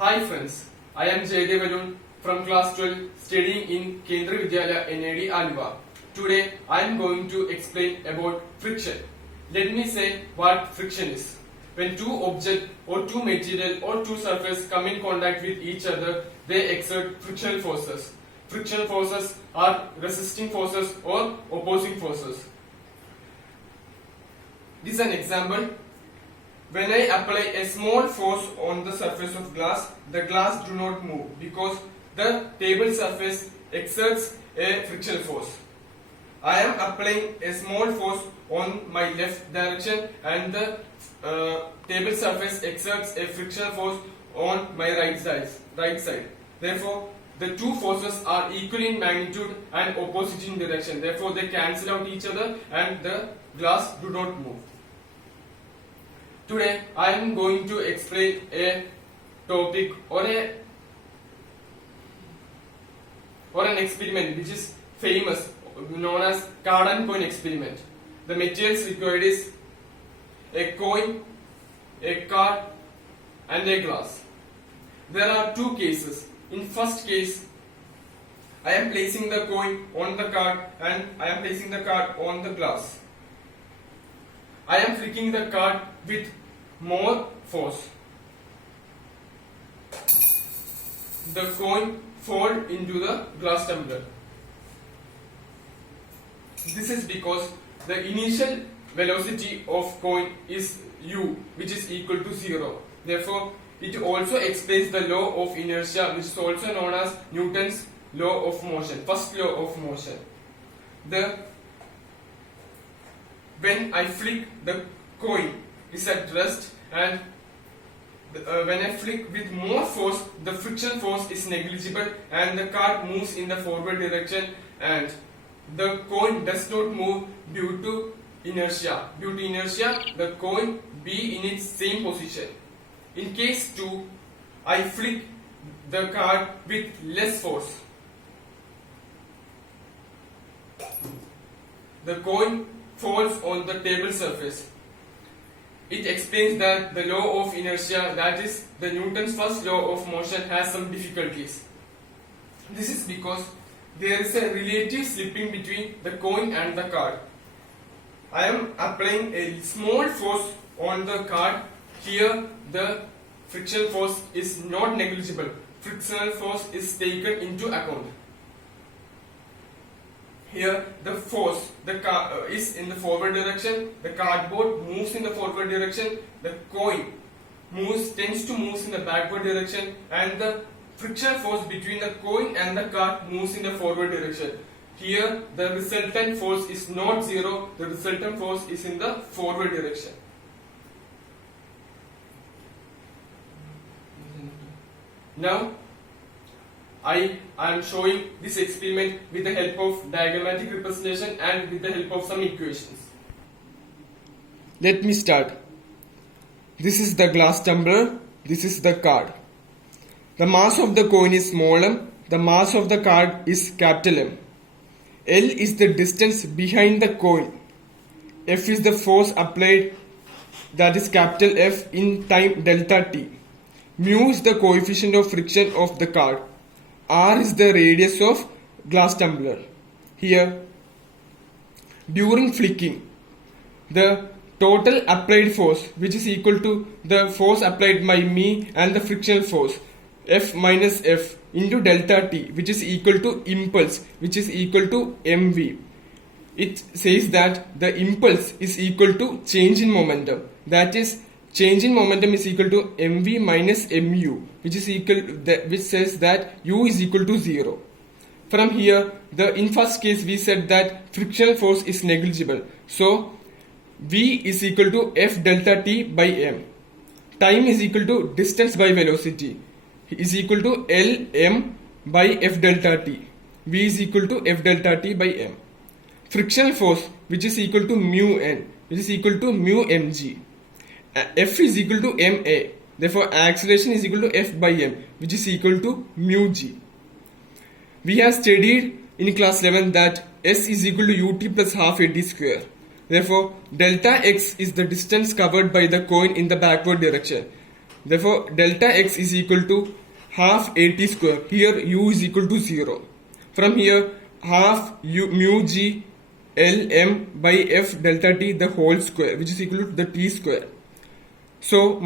Hi friends, I am Jaydev Arun from class 12 studying in Kendra Vidyalaya NAD Alva. Today I am going to explain about friction. Let me say what friction is. When two objects or two material or two surfaces come in contact with each other, they exert frictional forces. Frictional forces are resisting forces or opposing forces. This is an example. When I apply a small force on the surface of glass, the glass do not move because the table surface exerts a frictional force. I am applying a small force on my left direction and the table surface exerts a frictional force on my right side. Therefore, the two forces are equal in magnitude and opposite in direction. Therefore, they cancel out each other and the glass do not move. Today I am going to explain a topic or an experiment which is famous, known as card and coin experiment. The materials required is a coin, a card and a glass. There are two cases. In first case, I am placing the coin on the card and I am placing the card on the glass. I am flicking the card with more force. The coin falls into the glass tumbler. This is because the initial velocity of coin is u, which is equal to 0. Therefore, it also explains the law of inertia, which is also known as Newton's law of motion, first law of motion. When I flick the coin is at rest and when I flick with more force, the friction force is negligible and the card moves in the forward direction and the coin does not move due to inertia. Due to inertia, the coin be in its same position. In case 2, I flick the card with less force. The coin falls on the table surface. It explains that the law of inertia, that is the Newton's first law of motion, has some difficulties. This is because there is a relative slipping between the coin and the card. I am applying a small force on the card. Here the frictional force is not negligible. Frictional force is taken into account. Here the force is in the forward direction, the cardboard moves in the forward direction, the coin tends to move in the backward direction and the frictional force between the coin and the card moves in the forward direction. Here the resultant force is not 0, the resultant force is in the forward direction. Now I am showing this experiment with the help of diagrammatic representation and with the help of some equations. Let me start. This is the glass tumbler, this is the card. The mass of the coin is small m, the mass of the card is capital M. L is the distance behind the coin. F is the force applied, that is capital F, in time delta t. Mu is the coefficient of friction of the card. R is the radius of glass tumbler. Here, during flicking, the total applied force, which is equal to the force applied by me and the frictional force, F minus F into delta T, which is equal to impulse, which is equal to mv. It says that the impulse is equal to change in momentum. That is, change in momentum is equal to mv minus mu, which says that u is equal to 0. From here, in first case we said that frictional force is negligible. So v is equal to f delta t by m. Time is equal to distance by velocity is equal to L m by f delta t. V is equal to f delta t by m. Frictional force, which is equal to mu n, which is equal to mu mg. F is equal to ma. Therefore, acceleration is equal to F by m, which is equal to mu g. We have studied in class 11 that S is equal to ut plus half at square. Therefore, delta x is the distance covered by the coin in the backward direction. Therefore, delta x is equal to half at square. Here u is equal to 0. From here, half mu g L m by f delta t the whole square, which is equal to the t square. So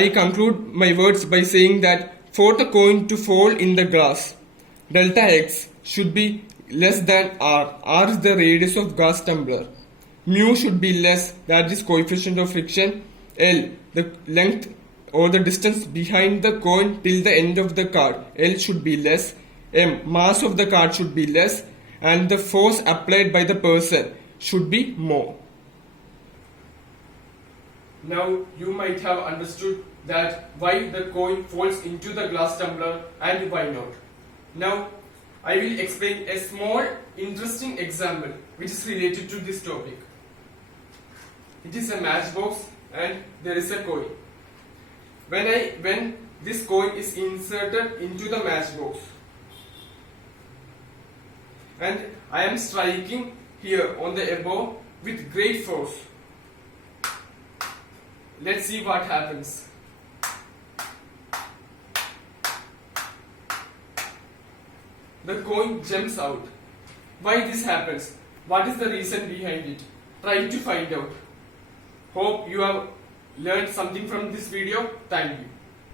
I conclude my words by saying that for the coin to fall in the glass, delta x should be less than r. R is the radius of glass tumbler. Mu should be less, that is coefficient of friction. L, the length or the distance behind the coin till the end of the card. L should be less. M, mass of the card should be less, and the force applied by the person should be more. Now you might have understood that why the coin falls into the glass tumbler and why not. Now I will explain a small interesting example which is related to this topic. It is a matchbox and there is a coin. When this coin is inserted into the matchbox and I am striking here on the above with great force. Let's see what happens. The coin jumps out. Why this happens? What is the reason behind it? Try to find out. Hope you have learned something from this video. Thank you.